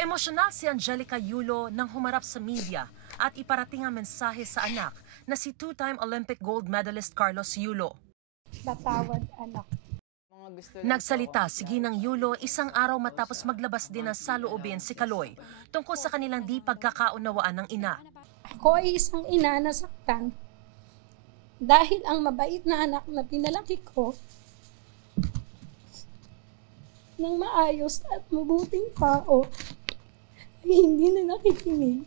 Emosyonal si Angelica Yulo nang humarap sa media at iparating ang mensahe sa anak na si two-time Olympic gold medalist Carlos Yulo. Patawad, anak. Nagsalita si Ginang Yulo isang araw matapos maglabas din ng saloobin si Kaloy tungkol sa kanilang di pagkakaunawaan ng ina. Ako ay isang ina na saktan dahil ang mabait na anak na pinalaki ko ng maayos at mabuting tao ay hindi na nakikinig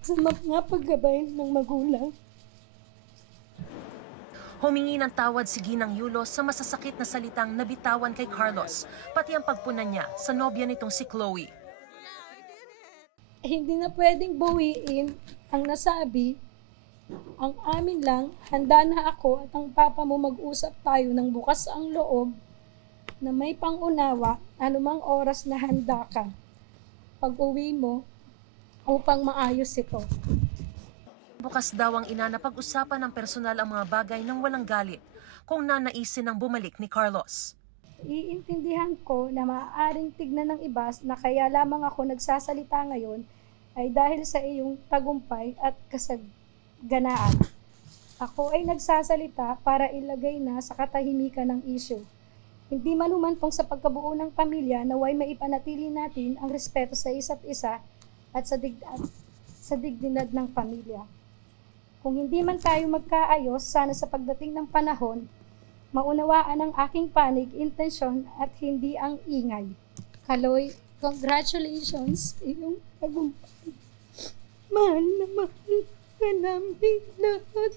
sa mga paggabay ng magulang. Humingi ng tawad si Ginang Yulo sa masasakit na salitang nabitawan kay Carlos, pati ang pagpuna niya sa nobya nitong si Chloe. Hindi na pwedeng bawiin ang nasabi. Ang amin lang, handa na ako at ang papa mo mag-usap tayo ng bukas ang loob na may pangunawa anumang oras na handa ka pag-uwi mo upang maayos ito. Bukas daw ang ina na pag-usapan ng personal ang mga bagay nang walang galit kung nanaisin ang bumalik ni Carlos. Iintindihan ko na maaaring tignan ng iba na kaya lamang ako nagsasalita ngayon ay dahil sa iyong tagumpay at kasaganaan. Ako ay nagsasalita para ilagay na sa katahimikan ng issue. Hindi man humantong sa pagkabuo ng pamilya naway maipanatili natin ang respeto sa isa't isa at sa dignidad ng pamilya. Kung hindi man tayo magkaayos, sana sa pagdating ng panahon, maunawaan ang aking panig, intensyon at hindi ang ingay. Kaloy, congratulations sa iyong tagumpay. Mahal na mahal ka namin lahat.